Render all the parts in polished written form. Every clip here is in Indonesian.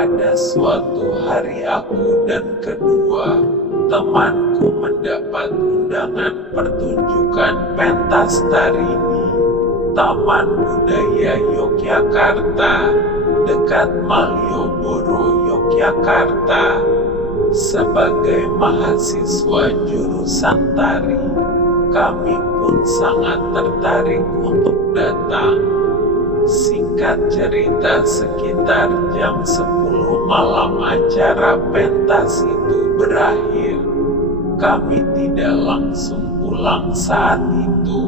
Pada suatu hari aku dan kedua temanku mendapat undangan pertunjukan pentas tari di Taman Budaya Yogyakarta, dekat Malioboro, Yogyakarta. Sebagai mahasiswa jurusan tari, kami pun sangat tertarik untuk datang. Singkat cerita, sekitar jam 10 malam acara pentas itu berakhir. Kami tidak langsung pulang saat itu,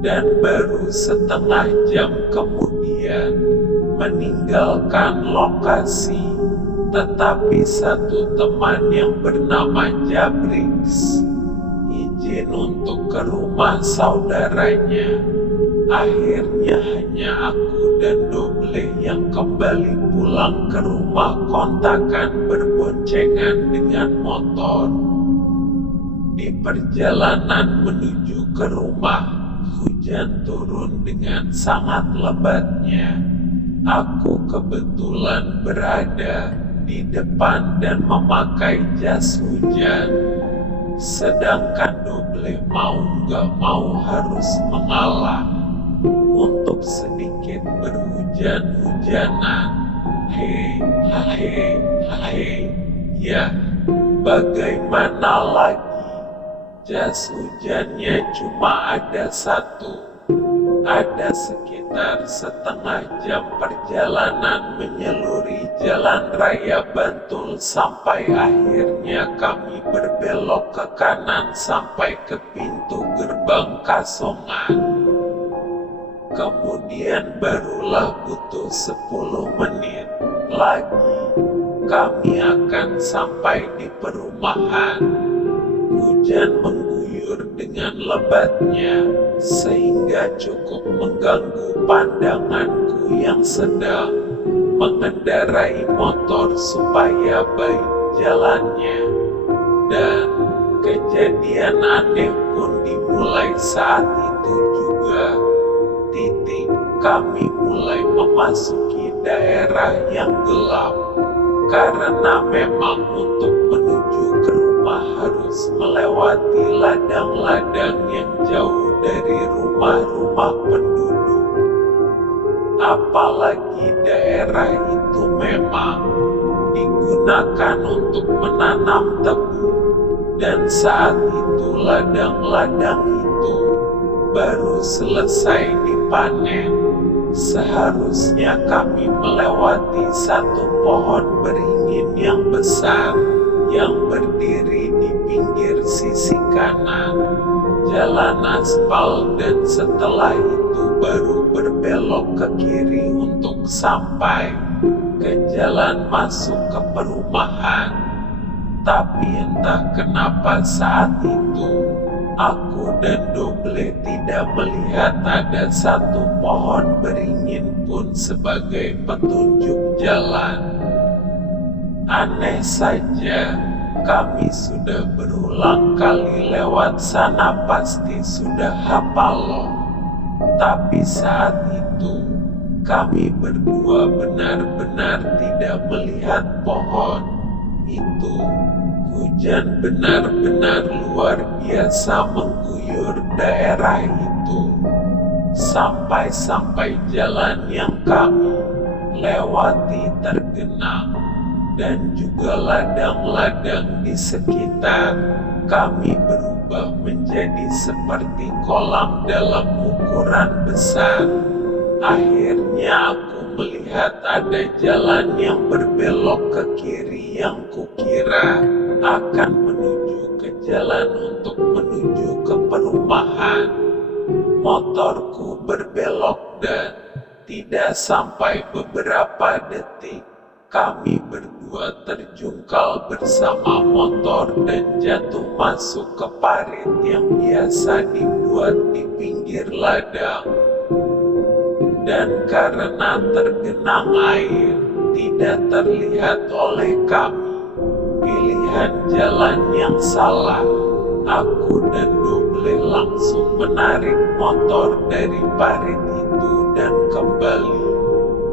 dan baru setengah jam kemudian meninggalkan lokasi. Tetapi satu teman yang bernama Jabrix izin untuk ke rumah saudaranya. Akhirnya hanya aku dan Doble yang kembali pulang ke rumah kontakan berboncengan dengan motor. Di perjalanan menuju ke rumah, hujan turun dengan sangat lebatnya. Aku kebetulan berada di depan dan memakai jas hujan. Sedangkan Doble mau nggak mau harus mengalah untuk sedikit berhujan-hujanan. Hei, ya, bagaimana lagi? Jas hujannya cuma ada satu. Ada sekitar setengah jam perjalanan menyeluri jalan raya Bantul sampai akhirnya kami berbelok ke kanan sampai ke pintu gerbang Kasongan. Kemudian barulah butuh 10 menit lagi kami akan sampai di perumahan. Hujan mengguyur dengan lebatnya sehingga cukup mengganggu pandanganku yang sedang mengendarai motor supaya baik jalannya. Dan kejadian aneh pun dimulai saat itu juga. Kami mulai memasuki daerah yang gelap, karena memang untuk menuju ke rumah harus melewati ladang-ladang yang jauh dari rumah-rumah penduduk. Apalagi daerah itu memang digunakan untuk menanam tebu, dan saat itu ladang-ladang itu baru selesai dipanen. Seharusnya kami melewati satu pohon beringin yang besar yang berdiri di pinggir sisi kanan jalan aspal, dan setelah itu baru berbelok ke kiri untuk sampai ke jalan masuk ke perumahan. Tapi entah kenapa saat itu aku dan Doble tidak melihat ada satu pohon beringin pun sebagai petunjuk jalan. Aneh saja, kami sudah berulang kali lewat sana, pasti sudah hafal loh. Tapi saat itu, kami berdua benar-benar tidak melihat pohon itu. Hujan benar-benar luar biasa mengguyur daerah itu. Sampai-sampai jalan yang kami lewati tergenang, dan juga ladang-ladang di sekitar kami berubah menjadi seperti kolam dalam ukuran besar. Akhirnya aku melihat ada jalan yang berbelok ke kiri yang kukira akan menuju ke jalan untuk menuju ke perumahan. Motorku berbelok dan tidak sampai beberapa detik kami berdua terjungkal bersama motor dan jatuh masuk ke parit yang biasa dibuat di pinggir ladang. Dan karena tergenang air tidak terlihat oleh kami pilihan jalan yang salah, aku dan Doble langsung menarik motor dari parit itu dan kembali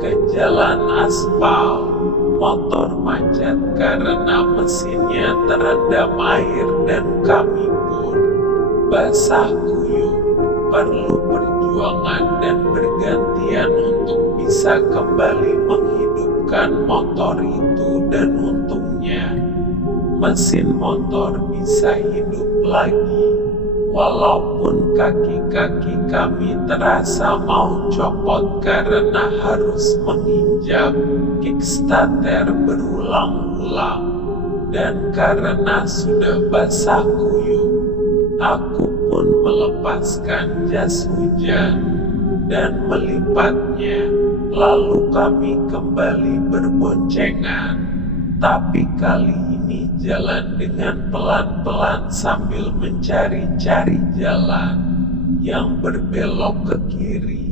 ke jalan aspal. motor macet karena mesinnya terendam air dan kami pun basah kuyup. Perlu perjuangan dan bergantian untuk bisa kembali menghidupkan motor itu, dan untungnya mesin motor bisa hidup lagi. Walaupun kaki-kaki kami terasa mau copot karena harus menginjak kickstarter berulang-ulang, dan karena sudah basah kuyup, aku pun melepaskan jas hujan dan melipatnya. Lalu kami kembali berboncengan, tapi kali ini jalan dengan pelan-pelan sambil mencari-cari jalan yang berbelok ke kiri.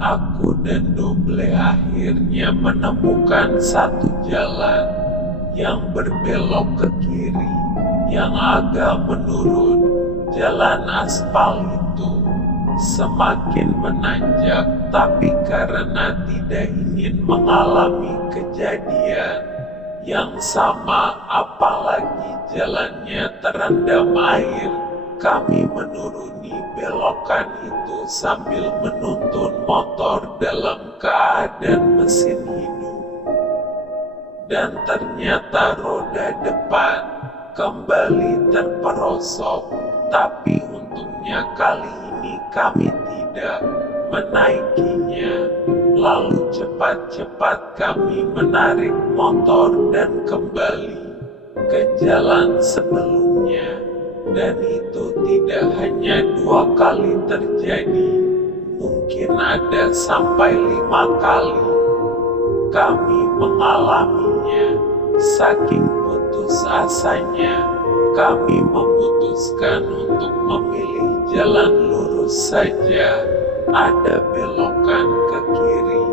Aku dan Doble akhirnya menemukan satu jalan yang berbelok ke kiri, yang agak menurun. Jalan aspal itu semakin menanjak, tapi karena tidak ingin mengalami kejadian yang sama, apalagi jalannya terendam air, kami menuruni belokan itu sambil menuntun motor dalam keadaan mesin hidup. Dan ternyata roda depan kembali terperosok, tapi untungnya kali ini kami tidak menaikinya. Lalu cepat-cepat kami menarik motor dan kembali ke jalan sebelumnya. Dan itu tidak hanya 2 kali terjadi, mungkin ada sampai 5 kali kami mengalaminya. Saking putus asanya, kami memutuskan untuk memilih jalan lurus saja. Ada belokan ke kiri,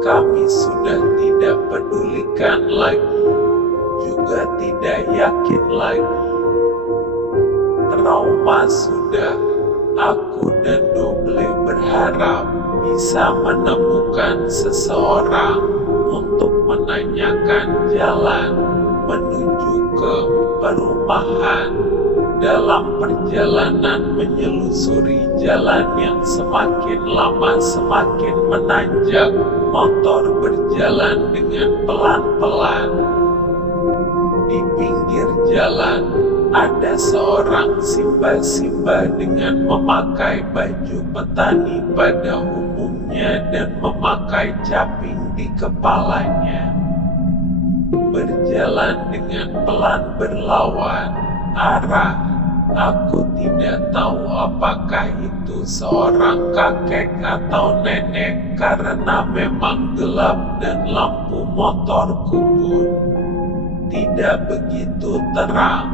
kami sudah tidak pedulikan lagi, juga tidak yakin lagi. Trauma sudah. Aku dan Doble berharap bisa menemukan seseorang untuk menanyakan jalan menuju ke perumahan. Dalam perjalanan menyelusuri jalan yang semakin lama semakin menanjak, motor berjalan dengan pelan-pelan. Di pinggir jalan ada seorang simba-simba dengan memakai baju petani pada umumnya dan memakai caping di kepalanya. Berjalan dengan pelan berlawan arah. Aku tidak tahu apakah itu seorang kakek atau nenek karena memang gelap dan lampu motorku pun tidak begitu terang.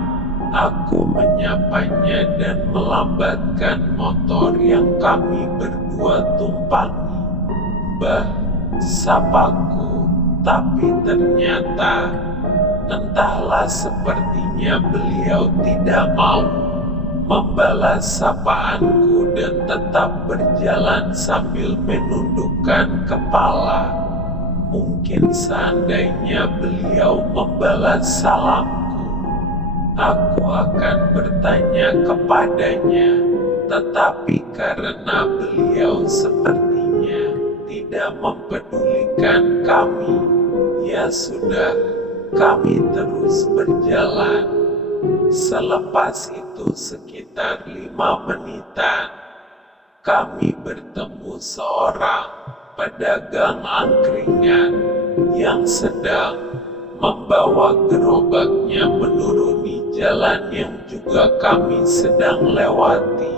Aku menyapanya dan melambatkan motor yang kami berdua tumpangi. "Mbah," sapaku, tapi ternyata entahlah, sepertinya beliau tidak mau membalas sapaanku dan tetap berjalan sambil menundukkan kepala. Mungkin seandainya beliau membalas salamku, aku akan bertanya kepadanya, tetapi karena beliau sepertinya tidak mempedulikan kami, ya sudah, kami terus berjalan. Selepas itu sekitar 5 menitan, kami bertemu seorang pedagang angkringan yang sedang membawa gerobaknya menuruni jalan yang juga kami sedang lewati.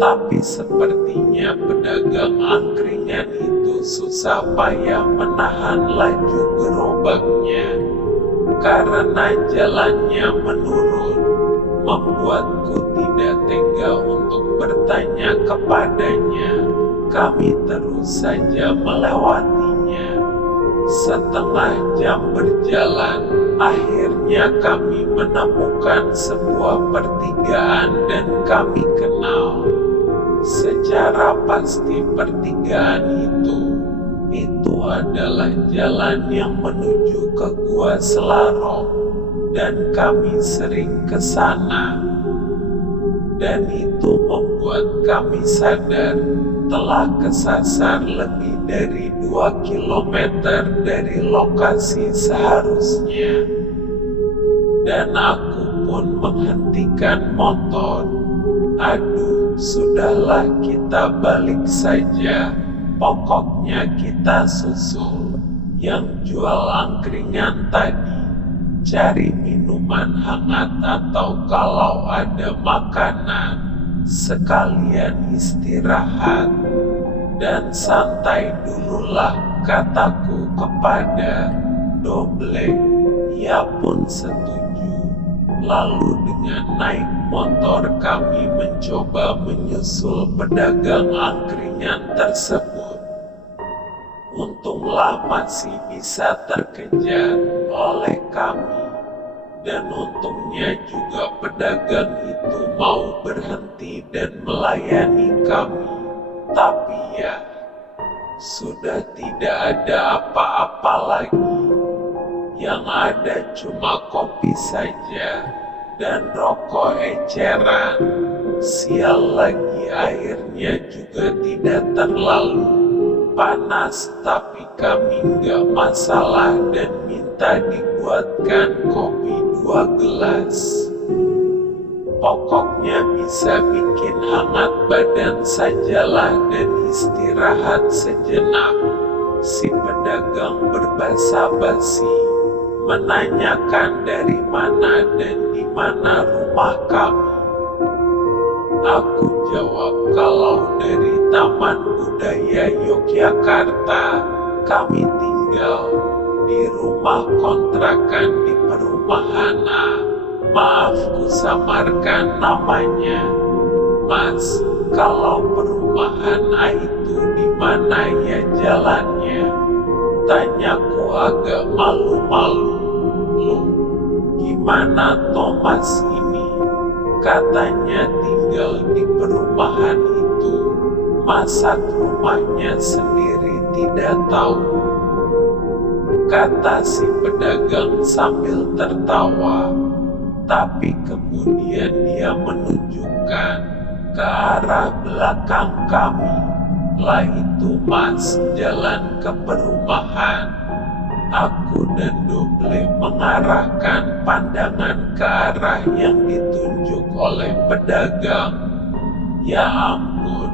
Tapi sepertinya pedagang angkringan itu susah payah menahan laju gerobaknya. Karena jalannya menurun, membuatku tidak tega untuk bertanya kepadanya. Kami terus saja melewatinya. Setengah jam berjalan, akhirnya kami menemukan sebuah pertigaan dan kami kenal secara pasti pertigaan itu Itu adalah jalan yang menuju ke Gua Selarong, dan kami sering ke sana. Dan itu membuat kami sadar telah kesasar lebih dari 2 kilometer dari lokasi seharusnya. Dan aku pun menghentikan motor. Aduh, sudahlah, kita balik saja. Pokoknya kita susul yang jual angkringan tadi. Cari minuman hangat atau kalau ada makanan, sekalian istirahat dan santai dululah, kataku kepada Doble. Ia pun setuju. Lalu dengan naik motor kami mencoba menyusul pedagang angkringan tersebut. Untunglah masih bisa terkejar oleh kami, dan untungnya juga pedagang itu mau berhenti dan melayani kami. Tapi ya, sudah tidak ada apa-apa lagi. Yang ada cuma kopi saja dan rokok eceran. Sial lagi, airnya juga tidak terlalu panas, tapi kami nggak masalah dan minta dibuatkan kopi 2 gelas. Pokoknya bisa bikin hangat badan sajalah dan istirahat sejenak. Si pedagang berbasa-basi menanyakan dari mana dan di mana rumah kami. Aku jawab kalau dari Taman Budaya Yogyakarta. Kami tinggal di rumah kontrakan di perumahan A. Maaf ku samarkan namanya. Mas, kalau perumahan A itu di mana ya jalannya? Tanyaku agak malu-malu. Loh, gimana Thomas ini? Katanya tinggal di perumahan itu. Masa rumahnya sendiri tidak tahu? Kata si pedagang sambil tertawa. Tapi kemudian dia menunjukkan ke arah belakang kami. Lah itu Mas, jalan ke perumahan. Aku dan Doble mengarahkan pandangan ke arah yang ditunjuk oleh pedagang. Ya ampun,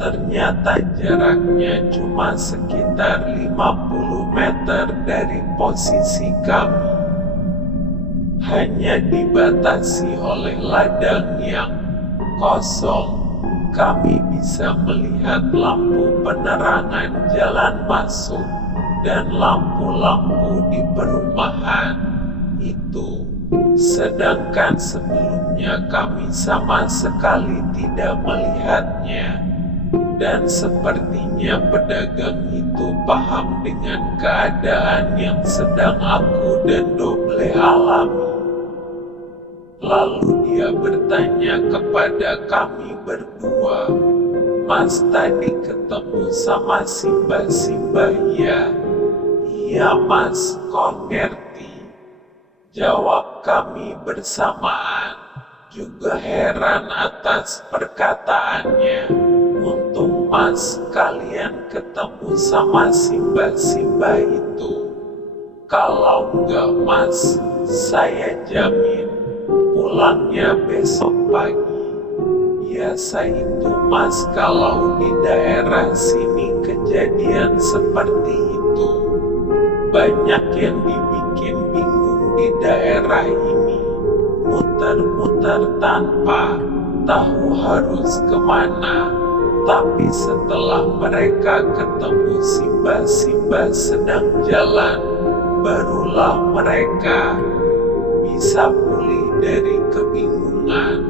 ternyata jaraknya cuma sekitar 50 meter dari posisi kami. Hanya dibatasi oleh ladang yang kosong. Kami bisa melihat lampu penerangan jalan masuk dan lampu-lampu di perumahan itu. Sedangkan sebelumnya kami sama sekali tidak melihatnya. Dan sepertinya pedagang itu paham dengan keadaan yang sedang aku dan Doble alami. Lalu dia bertanya kepada kami berdua, Mas tadi ketemu sama Simba ya? Iya Mas, kok ngerti? Jawab kami bersamaan, juga heran atas perkataannya. Untung Mas kalian ketemu sama Simba itu. Kalau enggak Mas, saya jamin pulangnya besok pagi. Biasa itu Mas kalau di daerah sini kejadian seperti itu. Banyak yang dibikin bingung di daerah ini. Muter-muter tanpa tahu harus kemana. Tapi setelah mereka ketemu Simba sedang jalan, barulah mereka bisa pulih dari kebingungan.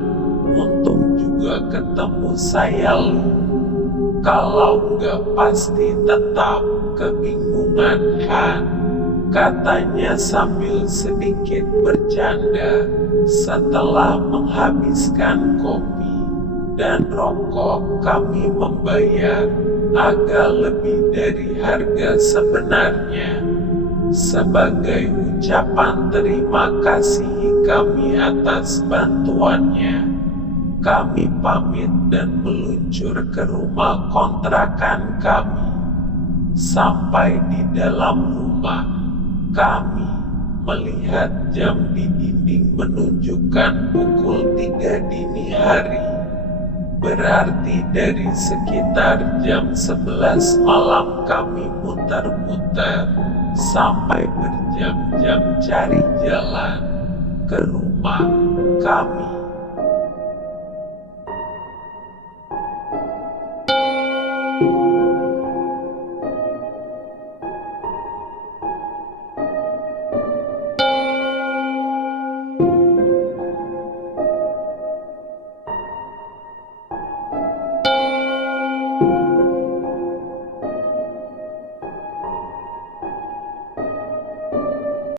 Untung juga ketemu saya lu. Kalau enggak pasti tetap kebingungan kan? Katanya sambil sedikit bercanda setelah menghabiskan kopi dan rokok kami membayar. agak lebih dari harga sebenarnya. Sebagai ucapan terima kasih kami atas bantuannya, kami pamit dan meluncur ke rumah kontrakan kami. Sampai di dalam rumah, kami melihat jam di dinding menunjukkan pukul 3 dini hari. Berarti dari sekitar jam 11 malam kami muter-muter sampai berjam-jam cari jalan ke rumah kami.